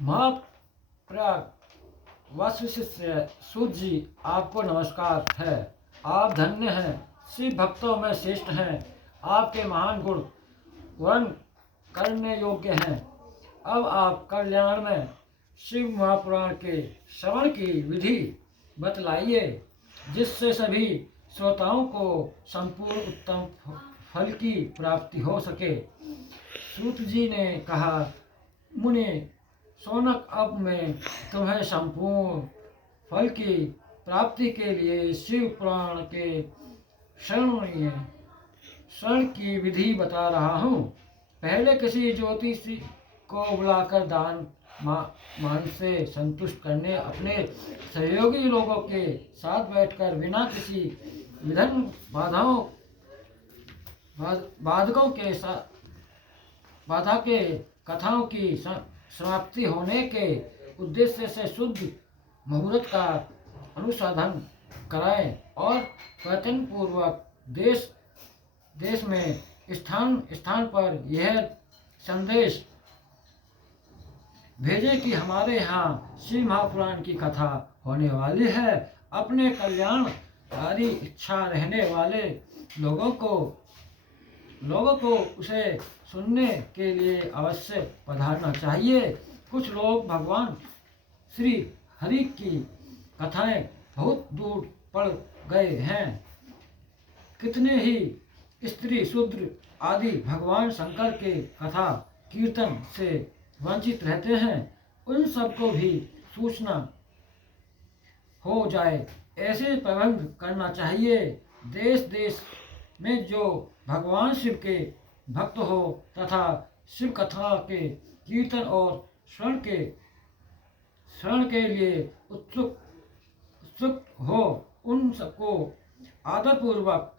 महाप्रयाग वशिष्ठ सूत जी, आपको नमस्कार है। आप धन्य हैं, शिव भक्तों में श्रेष्ठ हैं। आपके महान गुण वर्णन करने योग्य हैं। अब आप कल्याण में शिव महापुराण के श्रवण की विधि बतलाइए, जिससे सभी श्रोताओं को संपूर्ण उत्तम फल की प्राप्ति हो सके। सूत जी ने कहा, मुनि सोनक, अब मैं तुम्हें संपूर्ण फल की प्राप्ति के लिए शिव पुराण के शरण की विधि बता रहा हूँ। पहले किसी ज्योतिषी को बुलाकर दान मान से संतुष्ट करने, अपने सहयोगी लोगों के साथ बैठकर बिना किसी विघ्न बाधकों के बाधा के कथाओं की समाप्ति होने के उद्देश्य से शुद्ध मुहूर्त का अनुसाधन कराएं और वचन पूर्वक देश में स्थान पर यह संदेश भेजें कि हमारे यहाँ शिव महापुराण की कथा होने वाली है। अपने कल्याणकारी इच्छा रहने वाले लोगों को उसे सुनने के लिए अवश्य पधारना चाहिए। कुछ लोग भगवान श्री हरि की कथाएं बहुत दूर पड़ गए हैं। कितने ही स्त्री शूद्र आदि भगवान शंकर के कथा कीर्तन से वंचित रहते हैं। उन सबको भी सूचना हो जाए, ऐसे प्रबंध करना चाहिए। देश देश में जो भगवान शिव के भक्त हो तथा शिव कथा के कीर्तन और श्रवण के लिए उत्सुक हो, उन सबको आदरपूर्वक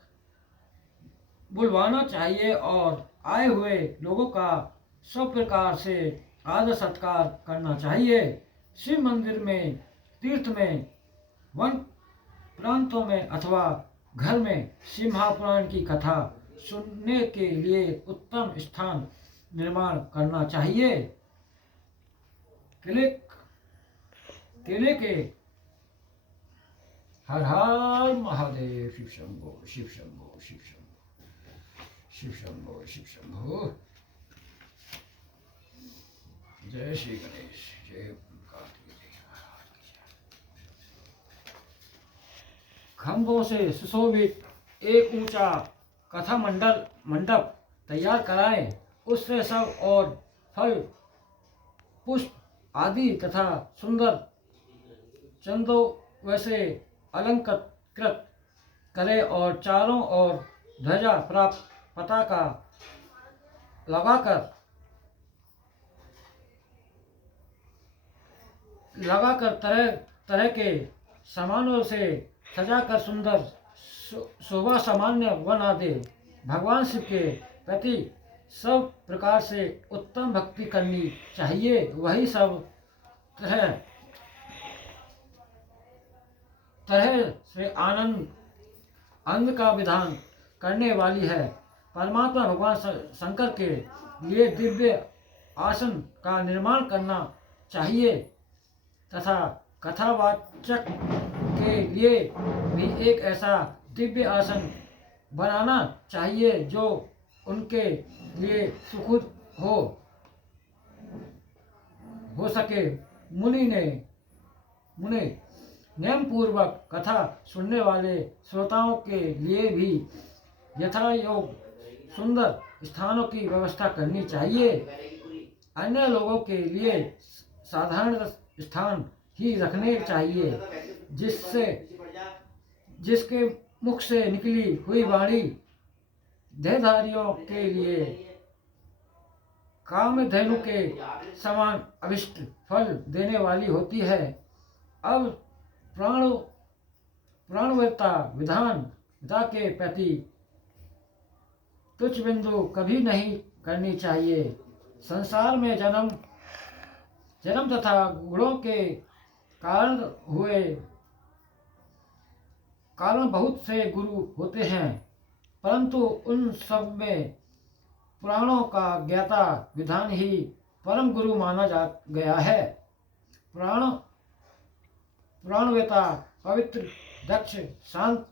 बुलवाना चाहिए और आए हुए लोगों का सब प्रकार से आदर सत्कार करना चाहिए। शिव मंदिर में, तीर्थ में, वन प्रांतों में अथवा घर में शिव महापुराण की कथा सुनने के लिए उत्तम स्थान निर्माण करना चाहिए। केले के हर हर महादेव। शिव शंभो शिव शंभो शिव शंभो शिव शंभो शिव शंभो। जय श्री गणेश, जय कार्तिकेय। खंभों से सुशोभित एक ऊंचा कथा मंडप तैयार कराएं। उससे सब और फल, पुष्प आदि तथा सुंदर चंदों वैसे अलंकृत करें और चारों ओर ध्वजा पताका लगाकर तरह तरह के सामानों से सजाकर सुंदर शोभा सामान्य बना दे। भगवान शिव के प्रति सब प्रकार से उत्तम भक्ति करनी चाहिए। वही सब तरह से आनंद का विधान करने वाली है। परमात्मा भगवान शंकर के लिए दिव्य आसन का निर्माण करना चाहिए तथा कथावाचक के लिए भी एक ऐसा दिव्य आसन बनाना चाहिए जो उनके लिए सुखद हो सके। मुनि नियम पूर्वक कथा सुनने वाले श्रोताओं के लिए भी यथायोग सुंदर स्थानों की व्यवस्था करनी चाहिए। अन्य लोगों के लिए साधारण स्थान ही रखने चाहिए, जिसके मुख से निकली हुई वाणी देहधारियों के लिए कामधेनु के समान अभिष्ट फल देने वाली होती है। अब प्राणवत्ता विधान के प्रति तुच्छ बिंदु कभी नहीं करनी चाहिए। संसार में जन्म तथा गुणों के कारण बहुत से गुरु होते हैं, परंतु उन सब में पुराणों का ज्ञाता विधान ही परम गुरु माना जा गया है। प्राणवेता, पवित्र, दक्ष, शांत,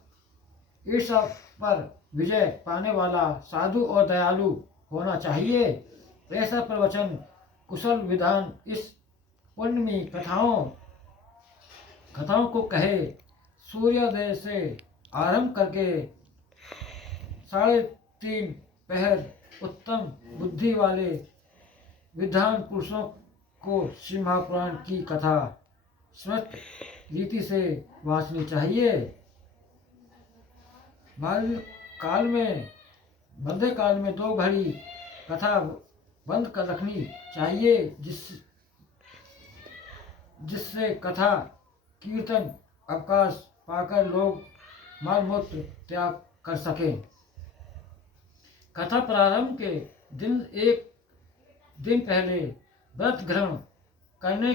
ईर्ष्या पर विजय पाने वाला, साधु और दयालु होना चाहिए। ऐसा प्रवचन कुशल विधान इस पुण्यमी कथाओं को कहे। सूर्योदय से आरंभ करके 3:30 पहर उत्तम बुद्धि वाले विद्वान पुरुषों को श्री महापुराण की कथा स्मृत रीति से वांचनी चाहिए। बंदे काल में 2 घड़ी कथा बंद कर रखनी चाहिए, जिससे कथा कीर्तन अवकाश पाकर लोग मालमूत्र त्याग कर सके। कथा प्रारंभ के दिन 1 दिन पहले व्रत ग्रहण करने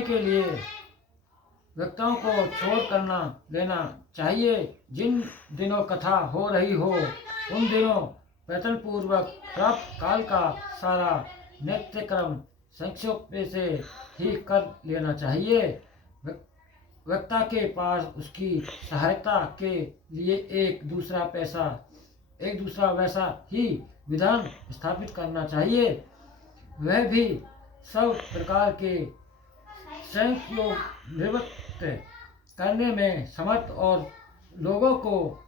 के लिए वक्ताओं को छोड़ करना लेना चाहिए। जिन दिनों कथा हो रही हो उन दिनों प्रयत्न पूर्वक प्राप्त काल का सारा नित्यक्रम संक्षेप से ही कर लेना चाहिए। वक्ता के पास उसकी सहायता के लिए एक दूसरा वैसा ही विधान स्थापित करना चाहिए। वह भी सब प्रकार के संयोग निवृत्त करने में समर्थ और लोगों को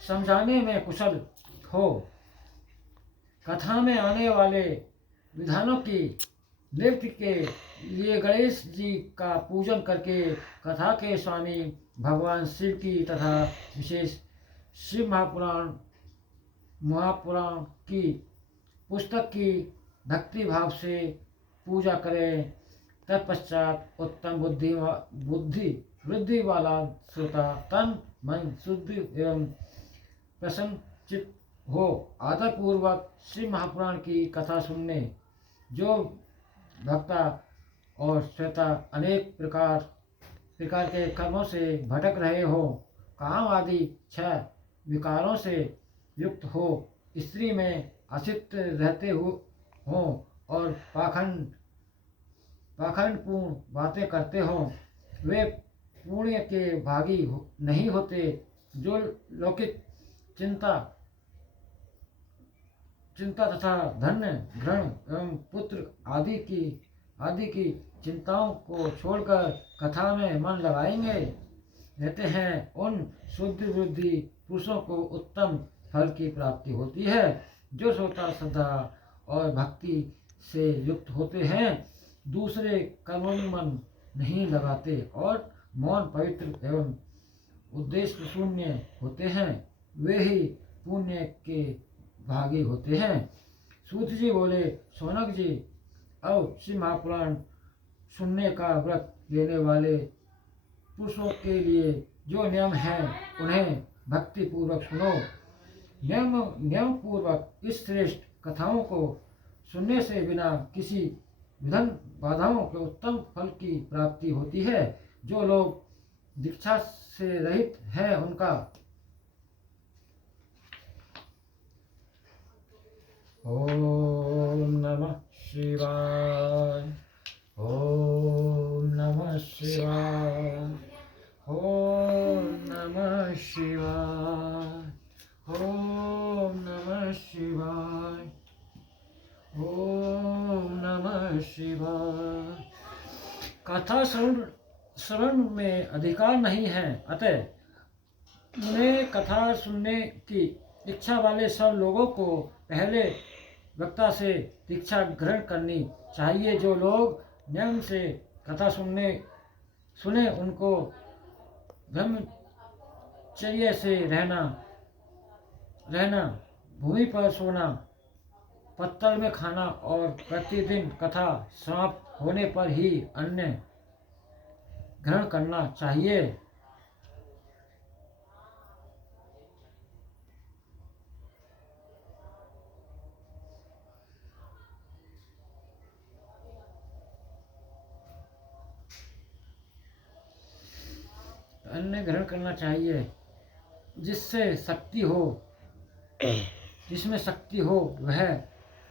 समझाने में कुशल हो। कथा में आने वाले विधानों की निवृत्ति के लिए गणेश जी का पूजन करके कथा के स्वामी भगवान शिव की तथा विशेष शिव महापुराण की पुस्तक की भक्ति भाव से पूजा करें। तत्पश्चात उत्तम बुद्धि वृद्धि वाला श्रोता तन मन शुद्ध एवं प्रसन्नचित हो आदर पूर्वक श्री महापुराण की कथा सुनने। जो भक्ता और श्रोता अनेक प्रकार के कर्मों से भटक रहे हो, काम आदि 6 विकारों से युक्त हो, स्त्री में आश्रित रहते हो और पाखंडपूर्ण बातें करते हो, वे पुण्य के भागी नहीं होते। जो लौकिक चिंता तथा धन्य ग्रहण एवं पुत्र आदि की चिंताओं को छोड़कर कथा में मन लगाएंगे रहते हैं, उन शुद्ध बुद्धि पुरुषों को उत्तम फल की प्राप्ति होती है। जो श्रोता श्रद्धा और भक्ति से युक्त होते हैं, दूसरे कर्मों में मन नहीं लगाते और मौन पवित्र एवं उद्देश्य शून्य होते हैं, वे ही पुण्य के भागी होते हैं। सूत जी बोले, सोनक जी, अब श्री महापुराण सुनने का व्रत लेने वाले पुरुषों के लिए जो नियम हैं उन्हें भक्ति पूर्वक सुनो। नियम पूर्वक इस श्रेष्ठ कथाओं को सुनने से बिना किसी विघ्न बाधाओं के उत्तम फल की प्राप्ति होती है। जो लोग दीक्षा से रहित हैं उनका ओम नमः शिवाय, ओम नमः शिवाय, ओम नमः शिवाय, ओम नमः शिवाय, ओम नमः शिवाय। कथा श्रवण में अधिकार नहीं है, अतः उन्हें कथा सुनने की इच्छा वाले सब लोगों को पहले वक्ता से दीक्षा ग्रहण करनी चाहिए। जो लोग नियम से कथा सुने उनको ब्रह्मचर्य से रहना, भूमि पर सोना, पत्तल में खाना और प्रतिदिन कथा समाप्त होने पर ही अन्न ग्रहण करना चाहिए। अन्न ग्रहण करना चाहिए जिसमें शक्ति हो वह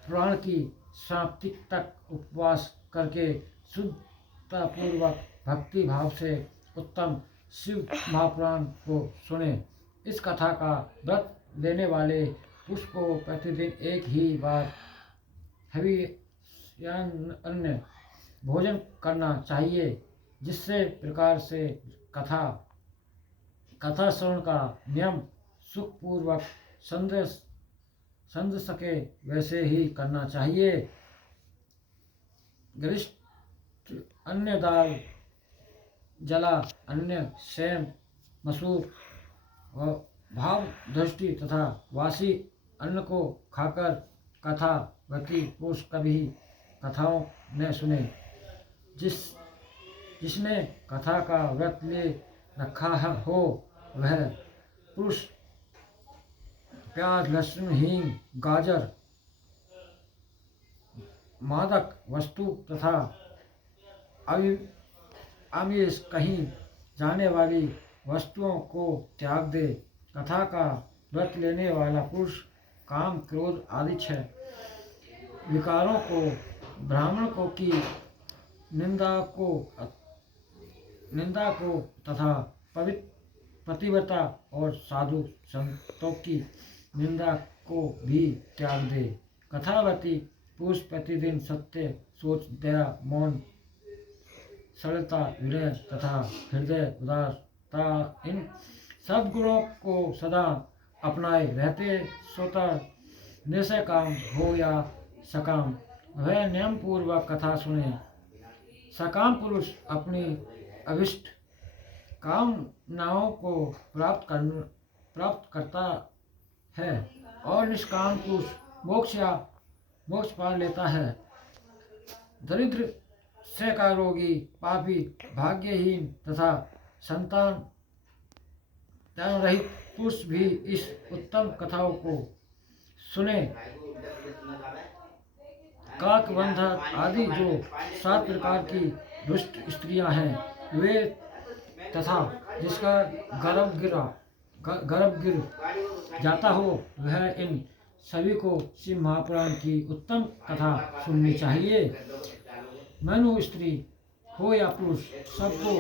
पुराण की समाप्ति तक उपवास करके शुद्धतापूर्वक भक्ति भाव से उत्तम शिव महापुराण को सुने। इस कथा का व्रत लेने वाले पुरुष को प्रतिदिन एक ही बार हविष्यान्न भोजन करना चाहिए, जिससे प्रकार से कथा श्रवण का नियम सुखपूर्वक समझ सके वैसे ही करना चाहिए। गरिष्ठ अन्य दाल, जला अन्न, सेम, मसूर व भाव दृष्टि तथा वासी अन्न को खाकर कथावती पुरुष कभी कथाओं न सुने। जिसने कथा का व्रत ले रखा हो वह पुरुष प्याज, लहसुन, हींग, गाजर, मादक वस्तु तथा आमिष कहीं जाने वाली वस्तुओं को त्याग दे। कथा का व्रत लेने वाला पुरुष काम, क्रोध आदि 6 विकारों को, ब्राह्मण को की निंदा को तथा पतिव्रता और साधु संतों की निंदा को भी त्याग दे। कथावती पुरुष प्रतिदिन सत्य, सोच, दया, मौन, सरलता, विनय तथा हृदय उदारता इन सब गुणों को सदा अपनाए रहते स्वतः निश्चय काम हो या सकाम वह नियम पूर्वक कथा सुने। सकाम पुरुष अपनी अभिष्ट कामनाओं को प्राप्त करता है और निष्काम पुरुष मोक्ष पा लेता है। दरिद्र, का रोगी, पापी, भाग्यहीन तथा संतान रहित पुरुष भी इस उत्तम कथाओं को सुने। काकबंधक आदि जो 7 प्रकार की दुष्ट स्त्रियां हैं वे तथा जिसका गर्भ गिर जाता हो वह इन सभी को शिव महापुराण की उत्तम कथा सुननी चाहिए। मनु स्त्री हो या पुरुष सबको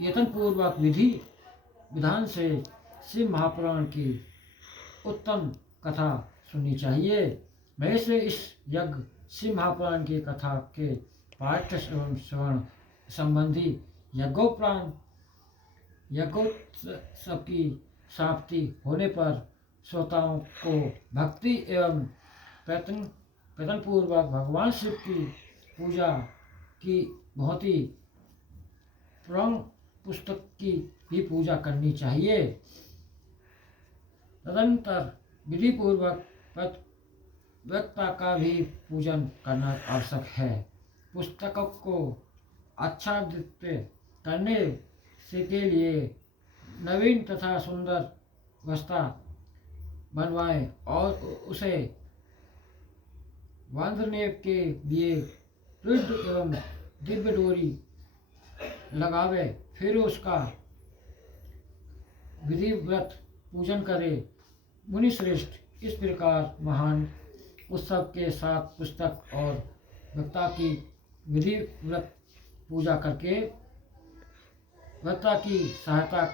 यत्नपूर्वक विधान से शिव महापुराण की उत्तम कथा सुननी चाहिए। वैसे इस यज्ञ शिव महापुराण की कथा के पाठ्य श्रवण संबंधी यज्ञोपरांत यज्ञोत्सव की समाप्ति होने पर श्रोताओं को भक्ति एवं प्रयत्न पूर्वक भगवान शिव की पूजा की भांति पुराण पुस्तक की भी पूजा करनी चाहिए। तदनंतर विधि पूर्वक वक्ता का भी पूजन करना आवश्यक है। पुस्तकों को आच्छादित करने से के लिए नवीन तथा सुंदर वस्त्र बनवाएं और उसे बांधने के लिए दृढ़ एवं दिव्य डोरी लगावे, फिर उसका विधिवत पूजन करे। मुनि श्रेष्ठ इस प्रकार महान उत्सव के साथ पुस्तक और वक्ता की विधिवत पूजा करके वक्ता की सहायता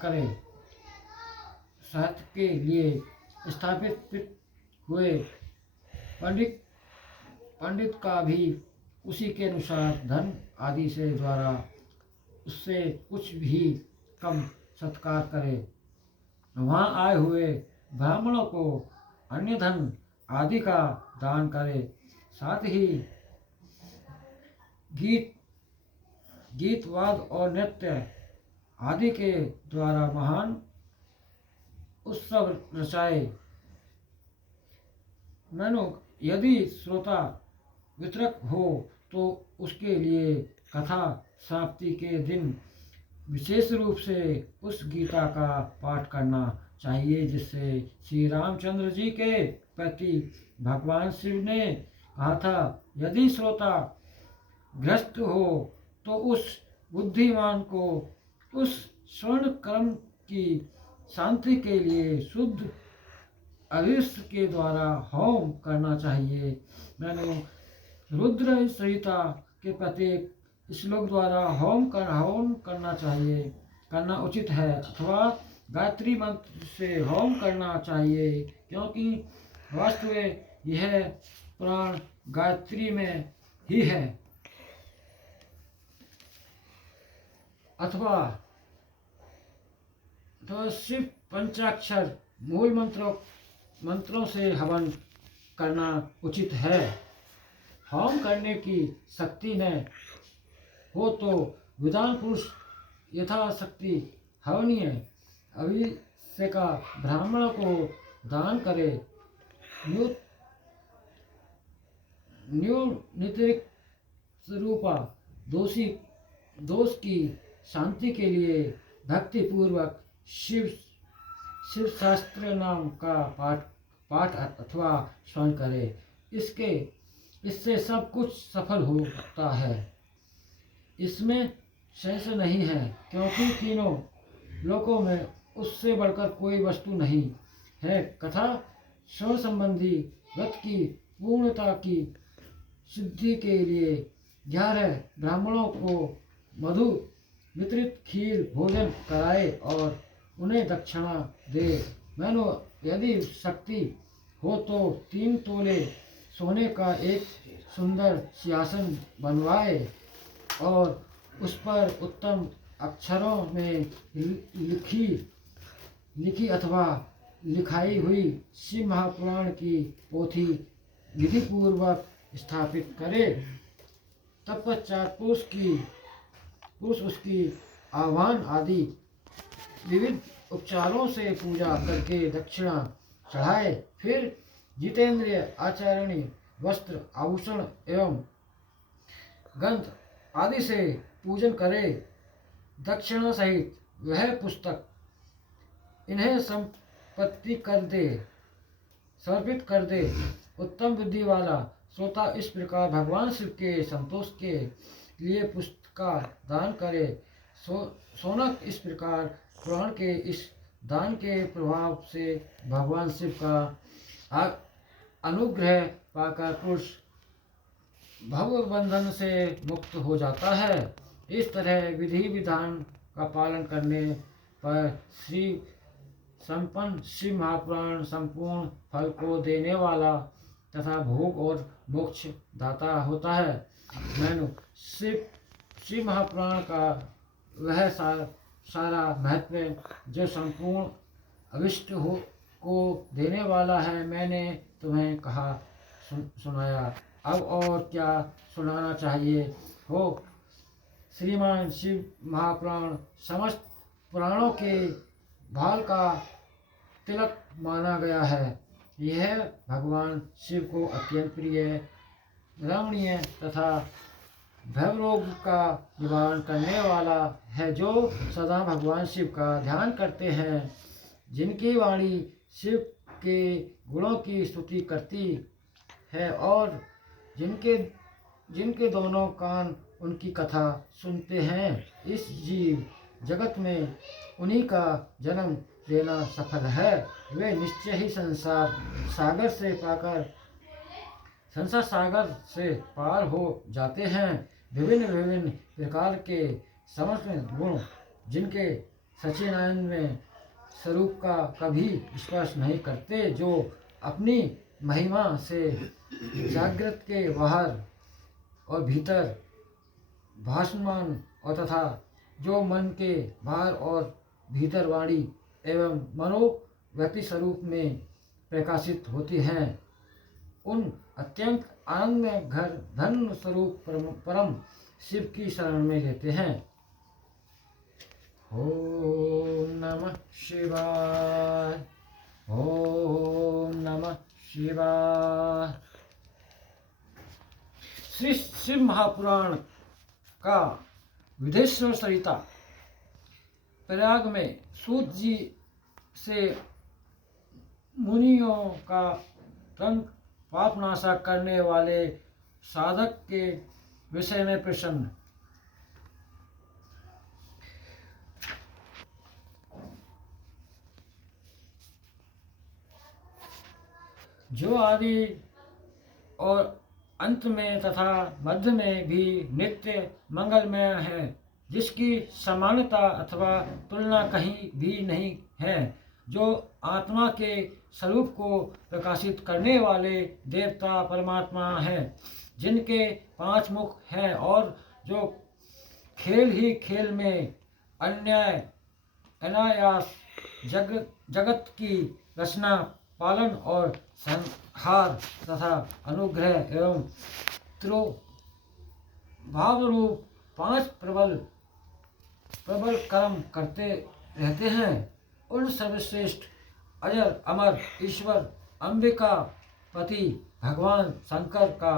के लिए स्थापित हुए पंडित का भी उसी के अनुसार धन आदि से द्वारा उससे कुछ भी कम सत्कार करे। वहाँ आए हुए ब्राह्मणों को अन्य धन आदि का दान करे। साथ ही गीत वाद और नृत्य आदि के द्वारा महान उत्सव रचाए। यदि श्रोता वितरक हो तो उसके लिए कथा समाप्ति के दिन विशेष रूप से उस गीता का पाठ करना चाहिए जिससे श्री रामचंद्र जी के प्रति भगवान शिव ने कहा था, यदि श्रोता ग्रस्त हो तो उस बुद्धिमान को उस स्वर्ण कर्म की शांति के लिए शुद्ध अरिष्ट के द्वारा होम करना चाहिए। मैंने रुद्र संहिता के प्रत्येक श्लोक द्वारा होम करना चाहिए, करना उचित है, अथवा गायत्री मंत्र से होम करना चाहिए, क्योंकि वास्तव में यह प्राण गायत्री में ही है। अथवा तो शिव पंचाक्षर मूल मंत्रों से हवन करना उचित है। होम करने की शक्ति न हो तो विद्वान पुरुष यथाशक्ति हवनीय अभिषेका ब्राह्मण को दान करे। न्यूनतिक स्वरूपा दोष की शांति के लिए भक्ति पूर्वक शिव शास्त्र नाम का पाठ अथवा श्रवण करे। इससे सब कुछ सफल होता है, इसमें संशय नहीं है, क्योंकि तीनों लोकों में उससे बढ़कर कोई वस्तु नहीं है। कथा श्रवण संबंधी व्रत की पूर्णता की सिद्धि के लिए 11 ब्राह्मणों को मधु वितरित खीर भोजन कराए और उन्हें दक्षिणा दे। मैंने यदि शक्ति हो तो 3 तोले सोने का एक सुंदर सिंहासन बनवाए और उस पर उत्तम अक्षरों में लिखी अथवा लिखाई हुई शिव महापुराण की पोथी विधि पूर्वक स्थापित करे। तत्पश्चात पुरुष उसकी आह्वान आदि विविध उपचारों से पूजा करके दक्षिणा चढ़ाए। फिर जितेंद्रिय आचरणीय वस्त्र आभूषण एवं गंध आदि से पूजन करे। दक्षिणा सहित वह पुस्तक इन्हें समर्पित कर दे। उत्तम बुद्धि वाला श्रोता इस प्रकार भगवान शिव के संतोष के लिए पुस्तक का दान करे। सोनक इस प्रकार पुराण के इस दान के प्रभाव से भगवान शिव का अनुग्रह पाकर पुरुष भव बंधन से मुक्त हो जाता है। इस तरह विधि विधान का पालन करने पर श्री संपन्न शिव महापुराण संपूर्ण फल को देने वाला तथा भोग और मोक्ष दाता होता है। मैंने शिव महापुराण का वह सारा महत्व जो संपूर्ण अभिष्ट को देने वाला है, मैंने तुम्हें कहा सुनाया। अब और क्या सुनाना चाहिए हो। श्रीमान शिव महापुराण समस्त पुराणों के भाल का तिलक माना गया है। यह भगवान शिव को अत्यंत प्रिय, रमणीय तथा भवरोग का निवारण करने वाला है। जो सदा भगवान शिव का ध्यान करते हैं, जिनकी वाणी शिव के गुणों की स्तुति करती है और जिनके दोनों कान उनकी कथा सुनते हैं, इस जीव जगत में उन्हीं का जन्म लेना सफल है। वे निश्चय ही संसार सागर से पार हो जाते हैं। विभिन्न प्रकार के समस्त गुण जिनके सच्चिदानंद में स्वरूप का कभी स्पर्श नहीं करते, जो अपनी महिमा से जागृत के बाहर और भीतर भासमान और तथा जो मन के बाहर और भीतर वाणी एवं मनोव्यक्ति स्वरूप में प्रकाशित होती हैं, उन अत्यंत आनंद में घर धन स्वरूप परम शिव की शरण में लेते हैं। ओम नमः शिवाय। ओम नमः शिवाय। श्री शिव महापुराण का विदेश्वर सरिता प्रयाग में सूत जी से मुनियों का पापनाशा करने वाले साधक के विषय में प्रश्न। जो आदि और अंत में तथा मध्य में भी नित्य मंगलमय है, जिसकी समानता अथवा तुलना कहीं भी नहीं है, जो आत्मा के स्वरूप को प्रकाशित करने वाले देवता परमात्मा है, जिनके 5 मुख हैं और जो खेल ही खेल में अन्याय अनायास जगत की रचना, पालन और संहार तथा अनुग्रह एवं त्रो भाव रूप 5 प्रबल प्रबल कर्म करते रहते हैं। उन सर्वश्रेष्ठ अजर अमर ईश्वर अंबिका पति भगवान शंकर का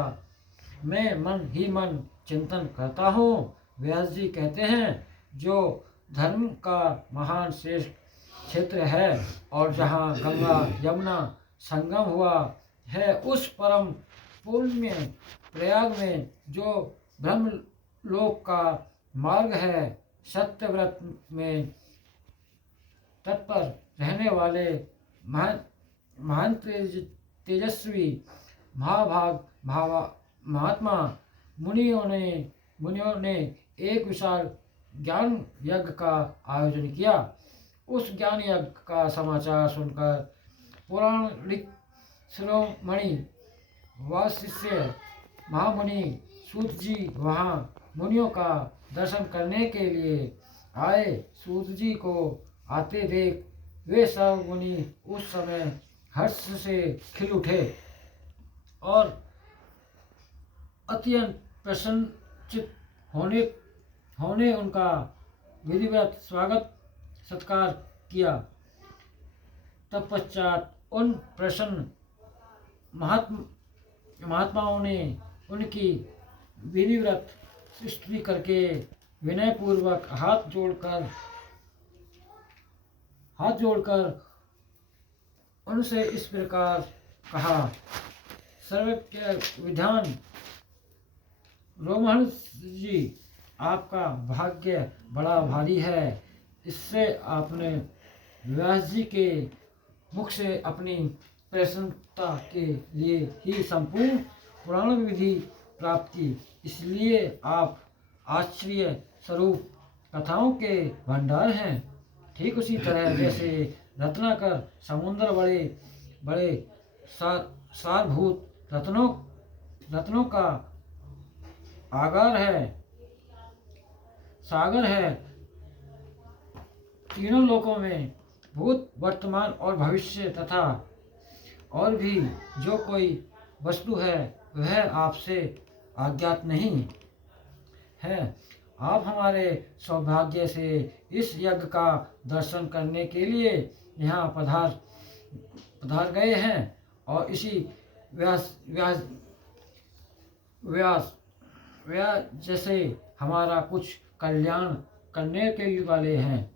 मैं मन ही मन चिंतन करता हूँ। व्यास जी कहते हैं, जो धर्म का महान श्रेष्ठ क्षेत्र है और जहाँ गंगा यमुना संगम हुआ है, उस परम पुण्य प्रयाग में जो ब्रह्म लोक का मार्ग है, सत्यव्रत में तत्पर रहने वाले महान तेजस्वी महात्मा मुनियों ने एक विशाल ज्ञान यज्ञ का आयोजन किया। उस ज्ञान यज्ञ का समाचार सुनकर पौराणिक शिरोमणि वासिष्ठ महामुनि सूत जी वहाँ मुनियों का दर्शन करने के लिए आए। सूत जी को आते देख वे सब मुनि उस समय हर्ष से खिल उठे और अत्यंत प्रसन्नचित होने उनका विधिवत स्वागत सत्कार किया। तत्पश्चात उन प्रसन्न महात्माओं ने उनकी विधिवत स्तुति करके विनयपूर्वक हाथ जोड़कर उनसे इस प्रकार कहा। सर्वज्ञ विधान रोमहर्ष जी, आपका भाग्य बड़ा भारी है। इससे आपने व्यास जी के मुख से अपनी प्रसन्नता के लिए ही संपूर्ण पुराण विधि प्राप्त की। इसलिए आप आश्चर्य स्वरूप कथाओं के भंडार हैं। ठीक उसी तरह जैसे रत्नाकर समुद्र बड़े बड़े सारभूत रत्नों का सागर है, तीनों लोकों में भूत वर्तमान और भविष्य तथा और भी जो कोई वस्तु है वह आपसे अज्ञात नहीं है। आप हमारे सौभाग्य से इस यज्ञ का दर्शन करने के लिए यहाँ पधार गए हैं और इसी व्यास जैसे हमारा कुछ कल्याण करने के वाले हैं।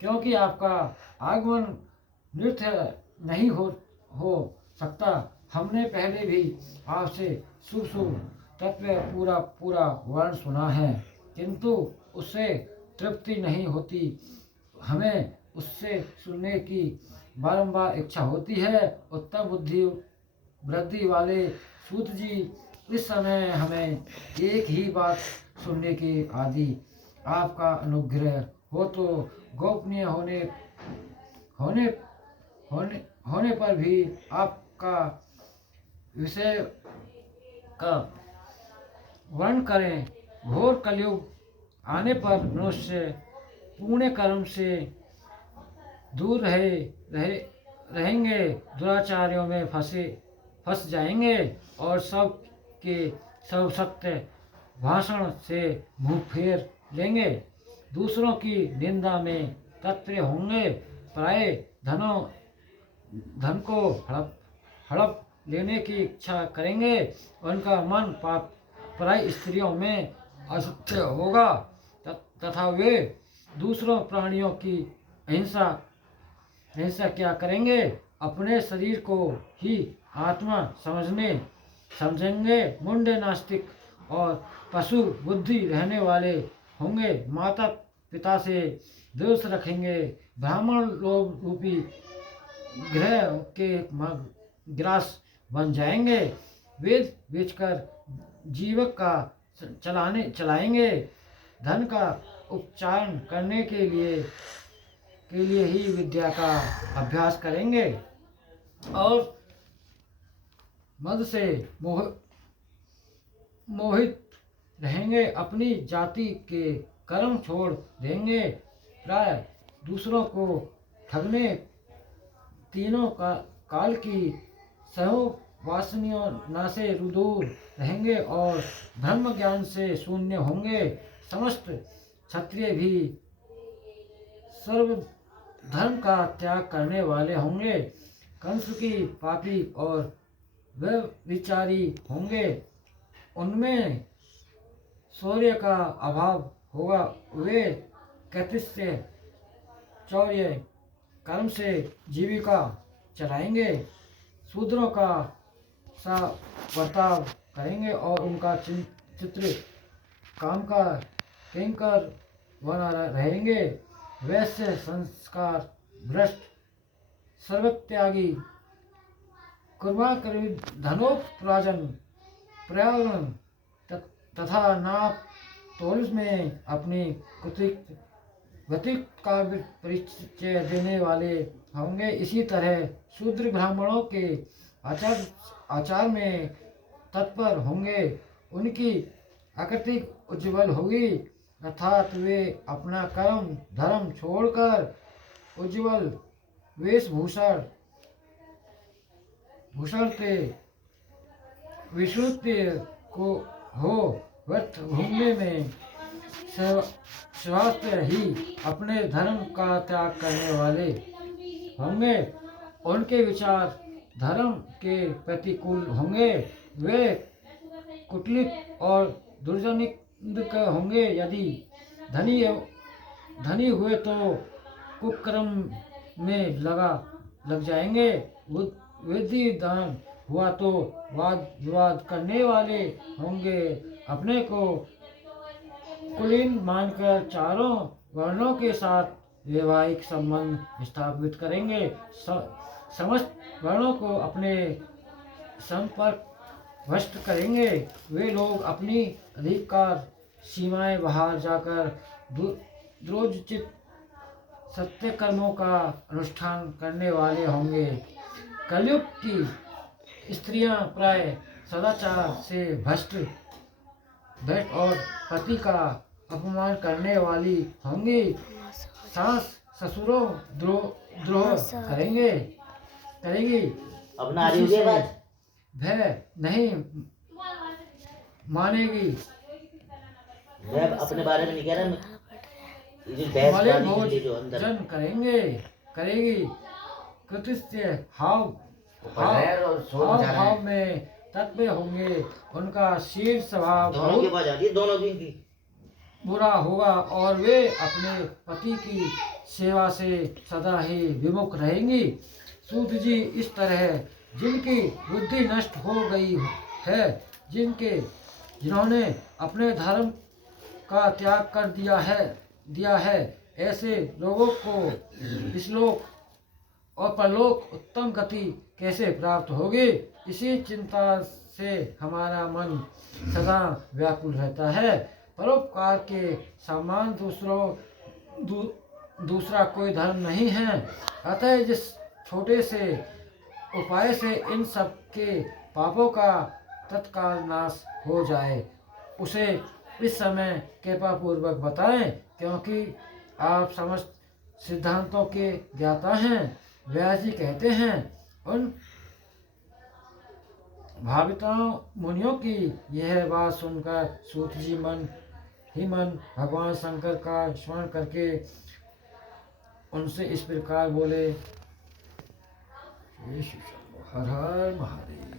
क्योंकि आपका आगमन नृत्य नहीं हो सकता, हमने पहले भी आपसे शुभ तत्व पूरा वर्ण सुना है, किंतु उससे तृप्ति नहीं होती। हमें उससे सुनने की बारंबार इच्छा होती है। उत्तम बुद्धि वृद्धि वाले सूत जी, इस समय हमें एक ही बात सुनने के आदि आपका अनुग्रह हो तो गोपनीय होने पर भी आपका विषय का वर्ण करें। घोर कलयुग आने पर मनुष्य पुण्य कर्म से दूर रहेंगे, दुराचार्यों में फंस जाएंगे और सब सत्य भाषण से मुंह फेर लेंगे, दूसरों की निंदा में तत्पर होंगे, पराये धन को हड़प लेने की इच्छा करेंगे, उनका मन पराई स्त्रियों में असत्य होगा तथा वे दूसरों प्राणियों की हिंसा क्या करेंगे, अपने शरीर को ही आत्मा समझेंगे, मुंडे नास्तिक और पशु बुद्धि रहने वाले होंगे, माता पिता से द्वेष रखेंगे, ब्राह्मण लोभ रूपी ग्रह के ग्रास बन जाएंगे। वेद बेचकर जीवक का चलाएंगे। धन का उपचारण करने के लिए ही विद्या का अभ्यास करेंगे और मद से मोहित रहेंगे। अपनी जाति के कर्म छोड़ देंगे। प्राय दूसरों को ठगने तीनों काल की सहो वासनियों से दूर रहेंगे और ब्रह्म ज्ञान से शून्य होंगे। समस्त क्षत्रिय भी सर्व धर्म का त्याग करने वाले होंगे। कंस की पापी और व्यभिचारी होंगे। उनमें शौर्य का अभाव होगा। वे कृत्य चौर्य कर्म से जीविका चलाएंगे। शूद्रों का सा बर्ताव करेंगे और उनका चित्र काम का किंकर बना रहेंगे। वैश्य संस्कार भ्रष्ट सर्वत्यागी कर्माकरी धनोपार्जन पर्यावरण तथा नाप तोल में अपनी गति का परिचय देने वाले होंगे। इसी तरह शूद्र ब्राह्मणों के आचार में तत्पर होंगे। उनकी आकृति उज्ज्वल होगी अर्थात वे अपना कर्म धर्म छोड़कर उज्ज्वल वेशभूषण से विश्रुति को हो। व्यर्थ घूमने में स्वास्थ्य ही अपने धर्म का त्याग करने वाले होंगे। उनके विचार धर्म के प्रतिकूल होंगे। वे कुटिल और दुर्जनिक होंगे। यदि धनी हुए तो कुकर्म में लग जाएंगे। विधि दान हुआ तो वाद विवाद करने वाले होंगे। अपने को कुलीन मानकर चारों वर्णों के साथ वैवाहिक संबंध स्थापित करेंगे। समस्त वर्णों को अपने संपर्क भ्रष्ट करेंगे। वे लोग अपनी अधिकार सीमाएं बाहर जाकर द्रोजित सत्य कर्मों का अनुष्ठान करने वाले होंगे। कलयुग की स्त्रियां प्राय सदाचार से भ्रष्ट और पति का अपमान करने वाली होंगी। सास ससुरों द्रोह करेंगी। अपना भय नहीं मानेगी। अपने बारे में नहीं कह रहा भले भोजन करेगी। कृत्य हाव में तत्व होंगे। उनका शील स्वभाव दोनों की बुरा होगा और वे अपने पति की सेवा से सदा ही विमुख रहेंगी। सूत जी इस तरह जिनकी बुद्धि नष्ट हो गई है, जिन्होंने अपने धर्म का त्याग कर दिया है ऐसे लोगों को इसलोक और परलोक उत्तम गति कैसे प्राप्त होगी। इसी चिंता से हमारा मन सदा व्याकुल रहता है। परोपकार के समान दूसरा कोई धर्म नहीं है। अतः जिस छोटे से उपाय से इन सब के पापों का तत्काल नाश हो जाए उसे इस समय कृपा पूर्वक बताएं, क्योंकि आप समस्त सिद्धांतों के ज्ञाता हैं। व्यास जी कहते हैं, उन भाविताओं मुनियों की यह बात सुनकर सूत जी मन भगवान शंकर का स्मरण करके उनसे इस प्रकार बोले, हर हर महादेव।